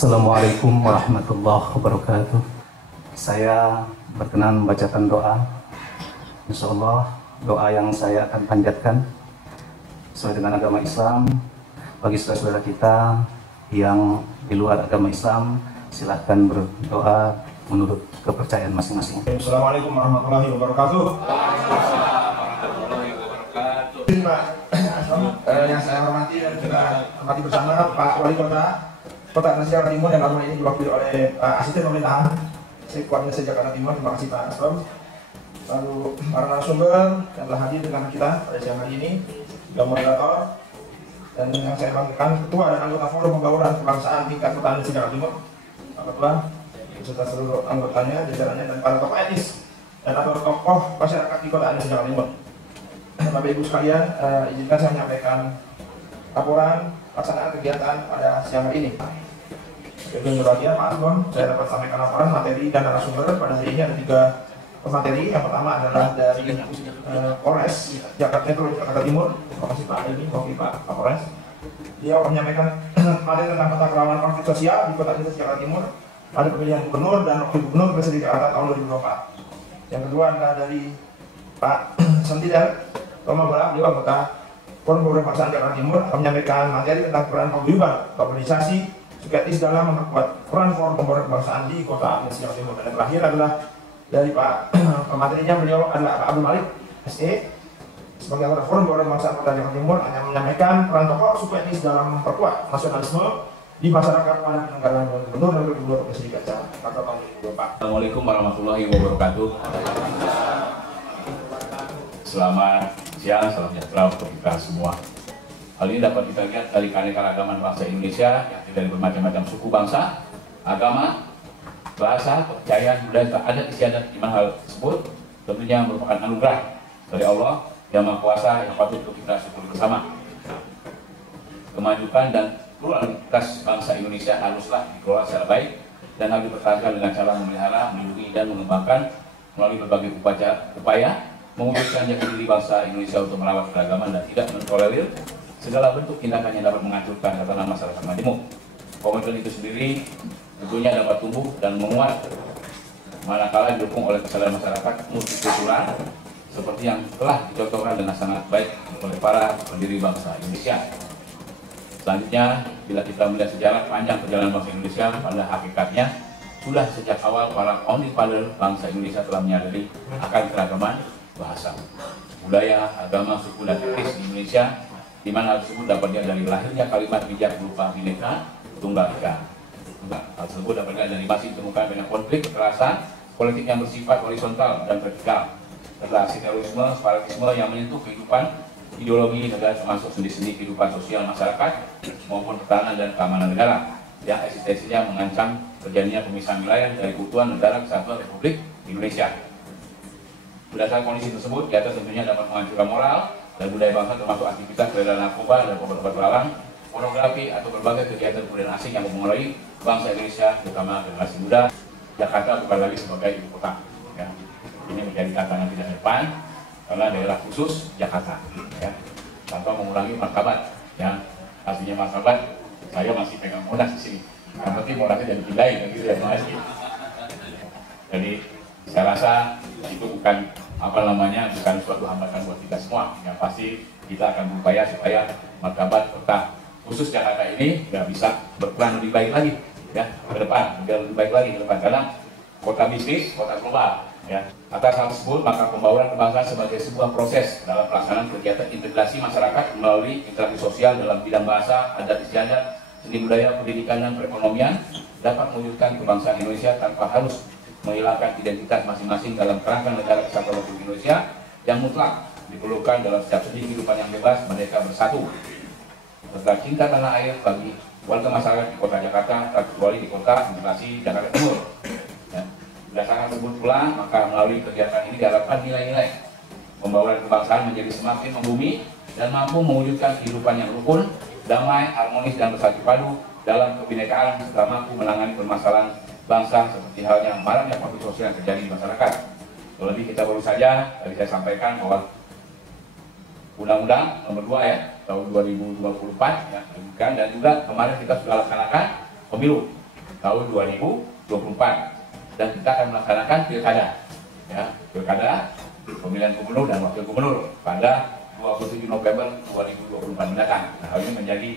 Assalamualaikum warahmatullahi wabarakatuh. Saya berkenan membacakan doa. Insya Allah doa yang saya akan panjatkan sesuai dengan agama Islam. Bagi saudara-saudara kita yang di luar agama Islam, silahkan berdoa menurut kepercayaan masing-masing. Assalamualaikum warahmatullahi wabarakatuh. Yang saya hormati dan juga hormati bersama Pak Wali Kota Jakarta Timur yang lama ini diwakili oleh Asisten Pemerintahan Sekuatnya Jakarta Timur. Terima kasih Pak Asrom. Lalu para narasumber yang telah hadir dengan kita pada siang hari ini, juga moderator, dan yang saya banggakan Ketua dan anggota Forum Pembauran Kebangsaan tingkat Kota Jakarta Timur, Pak Ketua, beserta seluruh anggotanya, jajarannya, dan para tokoh etnis dan atau tokoh masyarakat di Kota Jakarta Timur. Bapak Ibu sekalian, izinkan saya menyampaikan laporan pelaksanaan kegiatan pada siang hari ini. Sebelum berbahagia Pak Asron, saya dapat sampaikan laporan materi dan narasumber. Pada hari ini ada 3 materi. Yang pertama adalah dari Polres Jakarta Metro Jakarta Timur. Terima kasih Pak Edi, Pak Polres. Dia akan menyampaikan materi tentang peta kerawanan konflik sosial di Kota Jakarta Timur pada pemilihan gubernur dan wakil gubernur Presiden Jakarta tahun 2024. Yang kedua adalah dari Pak Sentidel Roma Bola, beliau anggota Forum Pembauran Kebangsaan Jakarta Timur, akan menyampaikan materi tentang peran paguyuban organisasi sukatis dalam memperkuat peran Forum Pembauran Kebangsaan di Kota Jakarta Timur. Dan yang terakhir adalah dari Pak materinya, beliau adalah Pak Abdul Malik SE sebagai anggota Forum Pembauran Kebangsaan Kota Jakarta Timur, hanya menyampaikan peran tokoh sukatis dalam memperkuat nasionalisme di masyarakat pada penyelenggaraan gubernur dan gubernur Presiden Jakarta tahun 2024. Assalamualaikum warahmatullahi wabarakatuh. Selamat siang, salam sejahtera untuk kita semua. Hal ini dapat kita lihat dari keanekaragaman bangsa Indonesia yang dari bermacam-macam suku bangsa, agama, bahasa, kepercayaan, budaya, adat istiadat. Di mana hal tersebut tentunya merupakan anugerah dari Allah yang Maha Kuasa yang patut untuk kita syukuri bersama. Kemajuan dan pluralitas bangsa Indonesia haruslah dikelola secara baik dan harus dipertahankan dengan cara memelihara, melindungi, dan mengembangkan melalui berbagai upaya mewujudkan jati diri bangsa Indonesia untuk merawat keragaman dan tidak mentolerir segala bentuk tindakan yang dapat menghancurkan tatanan masyarakat majemuk. Komitmen itu sendiri tentunya dapat tumbuh dan menguat manakala didukung oleh kesadaran masyarakat multikultural seperti yang telah dicontohkan dengan sangat baik oleh para pendiri bangsa Indonesia. Selanjutnya, bila kita melihat sejarah panjang perjalanan bangsa Indonesia, pada hakikatnya sudah sejak awal para founding father bangsa Indonesia telah menyadari akan keragaman bahasa, budaya, agama, suku, dan etnis di Indonesia, di mana hal tersebut dapat dilihat dari lahirnya kalimat bijak berupa Bhinneka Tunggal Ika. Hal tersebut dapat dilihat dari masih ditemukan banyak konflik, kekerasan, politik yang bersifat horizontal dan vertikal, serta aksi terorisme, separatisme yang menyentuh kehidupan ideologi negara termasuk sendi-sendi kehidupan sosial masyarakat maupun pertahanan dan keamanan negara yang eksistensinya mengancam terjadinya pemisahan wilayah dari keutuhan negara kesatuan Republik Indonesia. Berdasarkan kondisi tersebut, di atas tentunya dapat menghancurkan moral dan budaya bangsa termasuk aktivitas peredaran narkoba dan obat-obat terlarang, pornografi atau berbagai kegiatan kebudayaan asing yang mempengaruhi bangsa Indonesia, terutama generasi muda. Jakarta bukan lagi sebagai ibu kota. Ya. Ini menjadi tantangan kita ke depan karena daerah khusus Jakarta, ya. Tanpa mengurangi martabat. Ya. Artinya martabat, saya masih pegang Monas di sini. Yang penting Monasnya jadi pindai, gitu ya. Jadi saya rasa itu bukan bukan suatu hambatan buat kita semua. Yang pasti kita akan berupaya supaya martabat kota khusus Jakarta ini nggak bisa berperan lebih baik lagi, ya, ke depan, lebih baik lagi ke depan, karena kota bisnis, kota global, ya. Atas hal tersebut, maka pembauran kebangsaan sebagai sebuah proses dalam pelaksanaan kegiatan integrasi masyarakat melalui interaksi sosial dalam bidang bahasa, adat istiadat, seni budaya, pendidikan, dan perekonomian dapat mewujudkan kebangsaan Indonesia tanpa harus menghilangkan identitas masing-masing dalam kerangka negara kesatuan Republik Indonesia yang mutlak diperlukan dalam setiap segi kehidupan yang bebas, merdeka, bersatu, serta cinta tanah air bagi warga masyarakat di kota Jakarta, terkecuali di kota integrasi Jakarta Timur. Ya. Berdasarkan tersebut pula, maka melalui kegiatan ini diharapkan nilai-nilai pembauran kebangsaan menjadi semakin membumi dan mampu mewujudkan kehidupan yang rukun, damai, harmonis, dan bersatu padu dalam kebinekaan serta mampu menangani permasalahan bangsa seperti halnya maraknya konflik sosial yang terjadi di masyarakat. Terlebih kita baru saja tadi saya sampaikan bahwa Undang-Undang Nomor 2 ya tahun 2024 ya, dan juga kemarin kita sudah laksanakan pemilu tahun 2024 dan kita akan melaksanakan pilkada, ya, pilkada pemilihan gubernur dan wakil gubernur pada 27 November 2024 mendatang. Nah, hal ini menjadi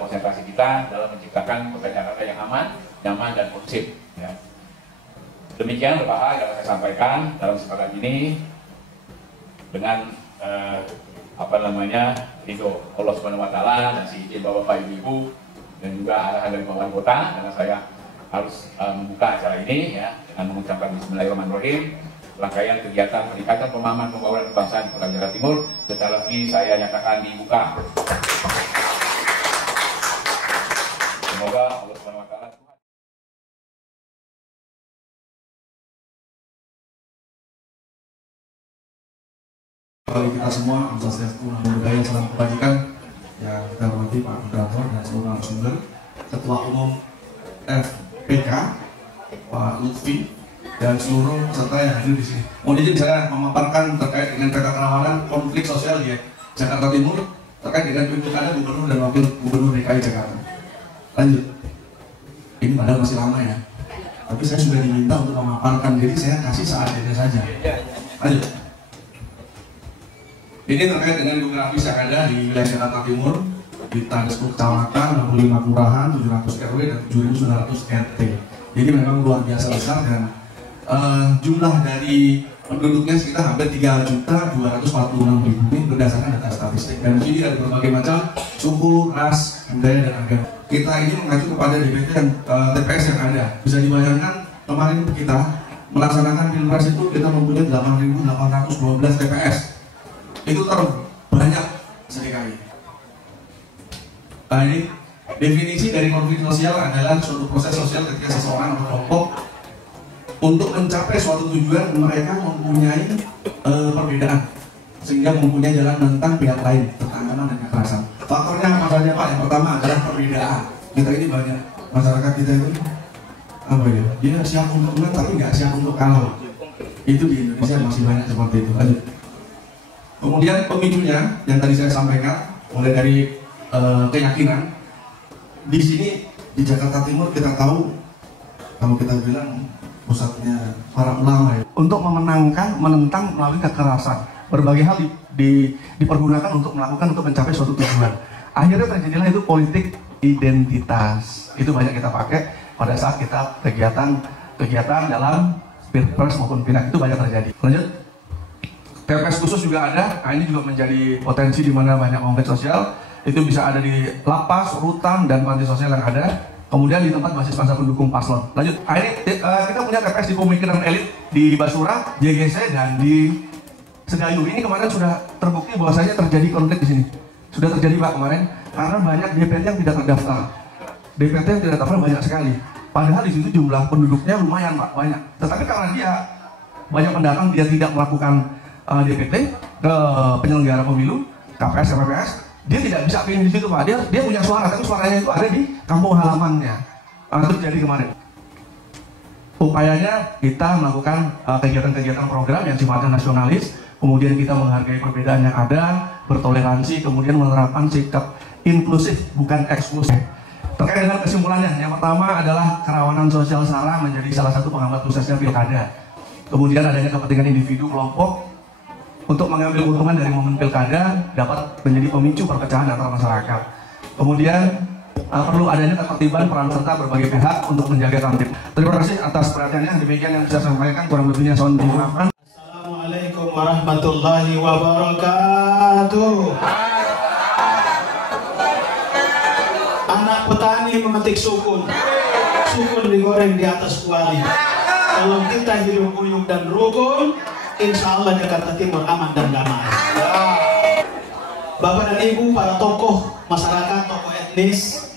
konsentrasi kita dalam menciptakan kota Jakarta yang aman, nyaman, dan kondusif. Ya. Demikian beberapa hal yang saya sampaikan dalam kesempatan ini dengan ridho Allah Subhanahu Wa Taala dan izin Bapak Ibu dan juga arahan dari Pak Wali Kota, karena saya harus membuka acara ini ya dengan mengucapkan Bismillahirrahmanirrahim. Rangkaian kegiatan peningkatan pemahaman pembangunan kebangsaan di Kota Jakarta Timur secara resmi saya nyatakan dibuka. Semoga Allah Subhanahu Wa Taala bagi kita semua, budaya salam kebajikan yang kita hormati Pak Moderator dan seluruh narasumber, Ketua Umum FPK Pak Lutfi dan seluruh peserta yang hadir di sini. Mohon izin saya memaparkan terkait dengan peta kerawanan konflik sosial di Jakarta Timur terkait dengan pilkada gubernur dan wakil gubernur DKI Jakarta. Lanjut. Ini padahal masih lama ya, tapi saya sudah diminta untuk memaparkan, jadi saya kasih seadanya saja. Lanjut. Ini terkait dengan geografis yang ada di wilayah Jakarta Timur. Kita ada 10 kecamatan, 65 kelurahan, 700 RW dan 7.900 RT. Jadi memang luar biasa besar dan jumlah dari penduduknya sekitar hampir 3.246.000 ini berdasarkan data statistik. Dan di sini ada berbagai macam suku, ras, budaya dan agama. Kita ini mengacu kepada DPT dan TPS yang ada. Bisa dibayangkan kemarin kita melaksanakan pilpres itu kita mempunyai 8.812 TPS. Itu terbanyak seringkali. Baik, definisi dari konflik sosial adalah suatu proses sosial ketika seseorang atau kelompok untuk mencapai suatu tujuan mereka mempunyai perbedaan sehingga mempunyai jalan menentang pihak lain, pertentangan dan kekerasan. Faktornya apa saja Pak? Yang pertama adalah perbedaan. Kita ini banyak masyarakat kita itu apa ya? Dia siap untuk menang tapi nggak siap untuk kalah. Itu di Indonesia masih banyak seperti itu. Lanjut. Kemudian pemicunya yang tadi saya sampaikan mulai dari keyakinan. Di sini di Jakarta Timur kita tahu kalau kita bilang pusatnya para ulama ya, untuk menentang melalui kekerasan. Berbagai hal dipergunakan untuk mencapai suatu tujuan. Akhirnya terjadilah itu politik identitas. Itu banyak kita pakai pada saat kita kegiatan dalam pilpres maupun pileg, itu banyak terjadi. Lanjut. TPS khusus juga ada. Nah, ini juga menjadi potensi di mana banyak konflik sosial. Itu bisa ada di lapas, rutan, dan panti sosial yang ada. Kemudian di tempat basis masa pendukung paslon. Lanjut. Nah, ini kita punya TPS di pemikiran elit di Basura, JGC, dan di Sedayu. Ini kemarin sudah terbukti bahwasanya terjadi konflik di sini. Sudah terjadi Pak kemarin karena banyak DPT yang tidak terdaftar. DPT yang tidak terdaftar banyak sekali. Padahal di situ jumlah penduduknya lumayan Pak, banyak. Tetapi karena dia banyak pendatang, dia tidak melakukan DPT ke penyelenggara pemilu, KPS, KPPS, dia tidak bisa pilih di situ Pak. Dia punya suara, tapi suaranya itu ada di kampung halamannya. Itu terjadi kemarin. Upayanya kita melakukan kegiatan-kegiatan program yang sifatnya nasionalis, kemudian kita menghargai perbedaan yang ada, bertoleransi, kemudian menerapkan sikap inklusif bukan eksklusif. Terkait dengan kesimpulannya, yang pertama adalah kerawanan sosial SARA menjadi salah satu penghambat suksesnya pilkada. Kemudian adanya kepentingan individu kelompok untuk mengambil keuntungan dari momen pilkada dapat menjadi pemicu perpecahan antara masyarakat. Kemudian perlu adanya ketertiban peran serta berbagai pihak untuk menjaga tertib. Terima kasih atas perhatiannya. Demikian yang bisa saya sampaikan, kurang lebihnya mohon dimaafkan. Assalamualaikum warahmatullahi wabarakatuh. Anak petani memetik sukun digoreng di atas kuali. Kalau kita hidup uyuk dan rukun, insya Allah Jakarta Timur aman dan damai. Bapak dan Ibu, para tokoh masyarakat, tokoh etnis,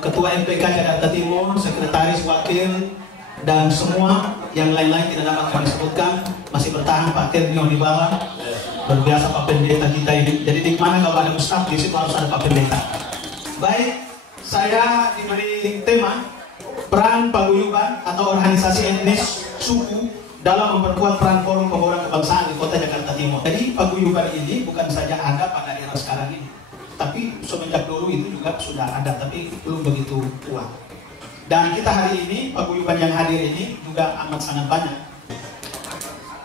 Ketua MPK Jakarta Timur, Sekretaris, Wakil, dan semua yang lain-lain tidak dapat kami sebutkan, masih bertahan Pak Ternio di bawah. Berbiasa Pak Pendeta kita ini. Jadi di mana kalau ada ustaz, di situ harus ada Pak Pendeta. Baik, saya diberi tema peran paguyuban atau organisasi etnis suku dalam memperkuat peran forum pembangunan kebangsaan di Kota Jakarta Timur. Jadi paguyuban ini bukan saja ada pada era sekarang ini, tapi semenjak dulu itu juga sudah ada, tapi belum begitu kuat. Dan kita hari ini, paguyuban yang hadir ini juga amat sangat banyak.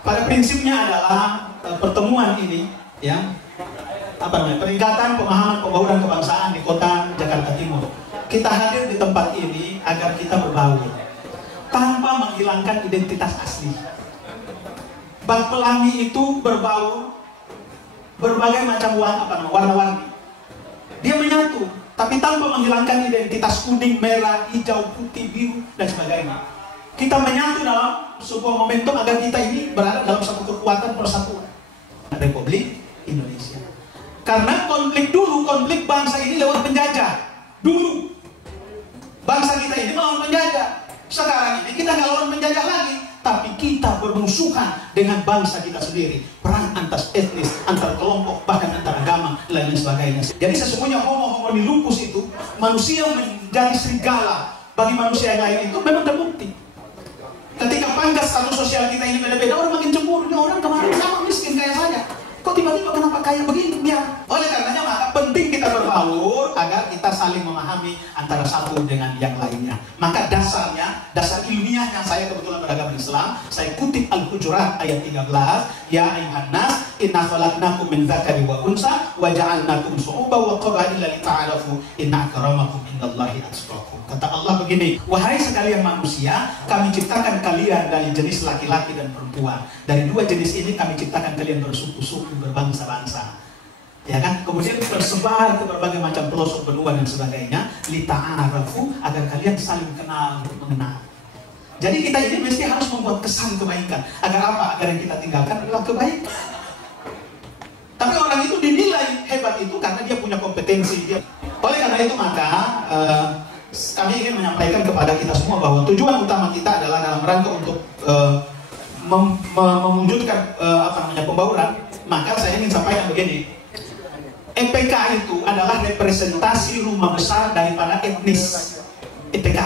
Pada prinsipnya adalah pertemuan ini, ya, peningkatan pemahaman pembauran kebangsaan di kota Jakarta Timur. Kita hadir di tempat ini agar kita berbaur tanpa menghilangkan identitas asli. Bak Pelangi itu berbaur berbagai macam warna-warni. Dia menyatu, tapi tanpa menghilangkan identitas kuning, merah, hijau, putih, biru, dan sebagainya. Kita menyatu dalam sebuah momentum agar kita ini berada dalam satu kekuatan persatuan Republik Indonesia. Karena konflik bangsa ini lewat penjajah. Dulu bangsa kita ini melawan penjajah. Sekarang ini kita nggak lawan penjajah lagi, tapi kita bermusuhan dengan bangsa kita sendiri. Perang antar etnis, antar kelompok, bahkan antar agama, dan lain sebagainya. Jadi sesungguhnya homo homini lupus itu, manusia menjadi serigala bagi manusia yang lain itu memang terbukti. Ketika pangkat status sosial kita ini beda-beda, orang makin cemburu. Orang kemarin sama miskin kayak saya, kok tiba-tiba kenapa kaya begini? Ya, oleh karenanya maka penting kita berbaur agar kita saling memahami antara satu dengan yang lainnya. Maka dasar ilmiahnya, saya kebetulan beragama Islam, saya kutip Al-Hujurat ayat 13, ya ayyuhan nas inna khalaqnakum min dzakari wa unsa wa ja'alnakum syu'uban wa qabaila lita'arafu inna akramakum indallahi atqakum. Kata Allah begini, wahai sekalian manusia, kami ciptakan kalian dari jenis laki-laki dan perempuan. Dari dua jenis ini kami ciptakan kalian bersuku-suku, berbangsa-bangsa. Ya kan? Kemudian tersebar ke berbagai macam pelosok benua dan sebagainya, lita'arafu, agar kalian saling kenal, mengenal. Jadi kita ini mesti harus membuat kesan kebaikan. Agar apa? Agar yang kita tinggalkan adalah kebaikan. Tapi orang itu dinilai hebat itu karena dia punya kompetensi. Oleh karena itu maka kami ingin menyampaikan kepada kita semua bahwa tujuan utama kita adalah dalam rangka untuk mewujudkan pembauran. Maka saya ingin sampaikan begini, EPK itu adalah representasi rumah besar daripada etnis EPK.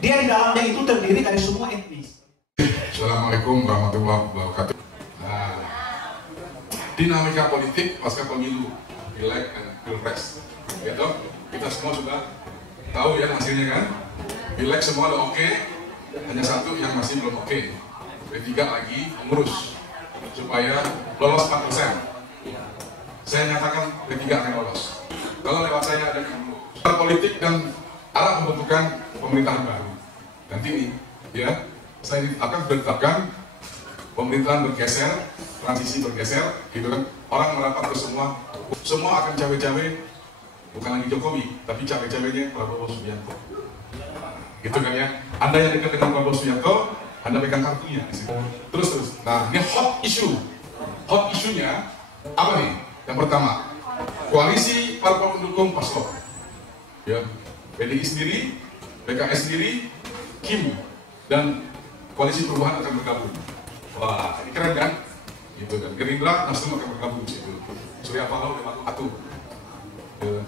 Dia di dalamnya itu terdiri dari semua etnis. Assalamualaikum warahmatullahi wabarakatuh. Nah, dinamika politik pasca pemilu, pileg dan pilpres, gitu. Kita semua sudah tahu ya hasilnya kan. Pileg semua udah oke, hanya satu yang masih belum oke. P3 lagi mengurus supaya lolos 4%. Saya nyatakan P3 akan lolos. Kalau lewat saya ada yang lolos. Politik dan arah pembentukan pemerintahan baru. Nanti ini, ya, saya ditetapkan pemerintahan bergeser, transisi bergeser, gitu kan. Orang merapat ke semua akan cawe-cawe, bukan lagi Jokowi, tapi cawe-cawenya Prabowo Subianto. Gitu kan ya. Anda yang dekat dengan Prabowo Subianto, Anda pegang kartunya. Terus. Nah, ini hot issue. Hot isunya apa nih? Yang pertama, koalisi parpol pendukung paslon. Ya, PDI sendiri, PKS sendiri, Kim dan koalisi perubahan akan bergabung. Wah, ini keren kan? Gitu kan. Gerindra, Nasdem akan bergabung di situ. Surya Paloh dan Matu Atu. Ya,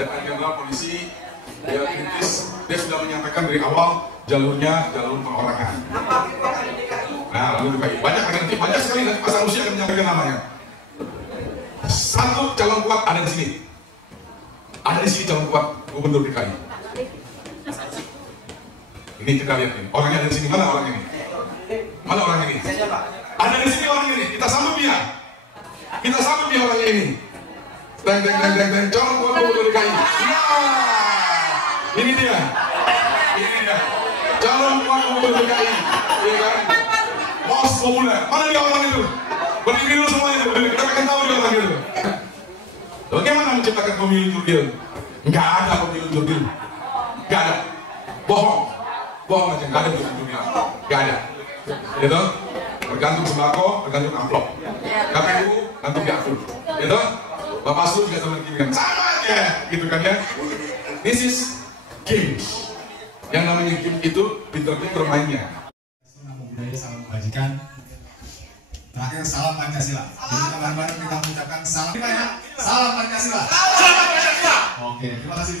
dan Jenderal Polisi dia kritis, dia sudah menyampaikan dari awal jalurnya jalur perorangan. Nah, lalu DKI banyak sekali nanti Pak Sanusi akan menyampaikan namanya. Satu calon kuat ada di sini. Ada di sini calon kuat gubernur DKI. Ini kita lihat nih. Orangnya ada di sini. Mana orang ini? Mana orang ini? Ada di sini orang ini. Kita sambut dia. Kita sambut dia orangnya ini. Deng. Calon kuat gubernur DKI. Nah, ini dia. Calon kuat gubernur DKI. Iya kan? Most populer. Mana dia orang itu? Berdiri dulu semuanya. Kita akan tahu dia orang itu. Bagaimana menciptakan pemilu jurdil? Nggak ada pemilu jurdil. Nggak ada. Bohong aja. Nggak ada pemilu jurdil. Nggak ada. Gitu? Bergantung sembako, bergantung amplop. KPU gantung di akun. Gitu? Bapak Sulu juga sama gini kan. Sama aja. Gitu kan ya. This is games. Yang namanya game itu pinternya bermainnya. Budaya salam kebajikan. Terakhir salam Pancasila. Jadi kita bareng-bareng kita mengucapkan salam Pancasila. Salam Pancasila. Oke, terima kasih.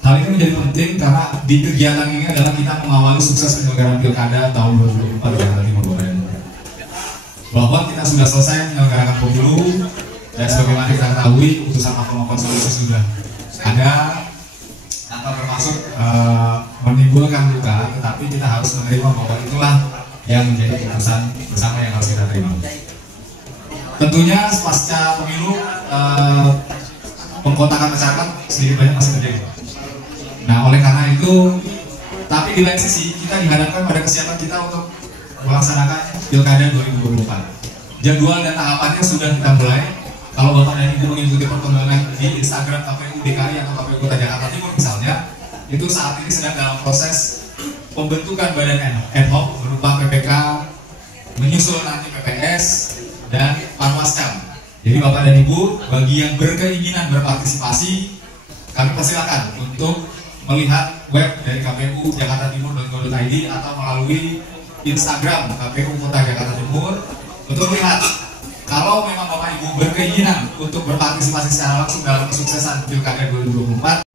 Hal ini menjadi penting karena di kegiatan ini adalah kita mengawali sukses penyelenggaraan pilkada tahun 2024 di Jakarta Timur. Bahwa kita sudah selesai menyelenggarakan pemilu dan sebagaimana kita ketahui putusan Mahkamah Konstitusi sudah ada tanpa bermaksud menimbulkan luka, tetapi kita harus menerima bahwa itulah yang menjadi keputusan bersama yang harus kita terima. Tentunya pasca pemilu pengkotakan masyarakat sedikit banyak masih terjadi. Nah, oleh karena itu, tapi di lain sisi kita dihadapkan pada kesiapan kita untuk melaksanakan Pilkada 2024. Jadwal dan tahapannya sudah kita mulai. Kalau Bapak dan Ibu mengikuti perkembangan di Instagram KPU DKI atau KPU Kota Jakarta Timur misalnya, itu saat ini sedang dalam proses pembentukan badan ad hoc berupa PPK, menyusul nanti PPS dan Panwascam. Jadi Bapak dan Ibu, bagi yang berkeinginan berpartisipasi, kami persilakan untuk melihat web dari KPU Jakarta Timur.go.id atau melalui Instagram KPU Kota Jakarta Timur untuk melihat kalau memang Bapak Ibu berkeinginan untuk berpartisipasi secara langsung dalam kesuksesan Pilkada 2024.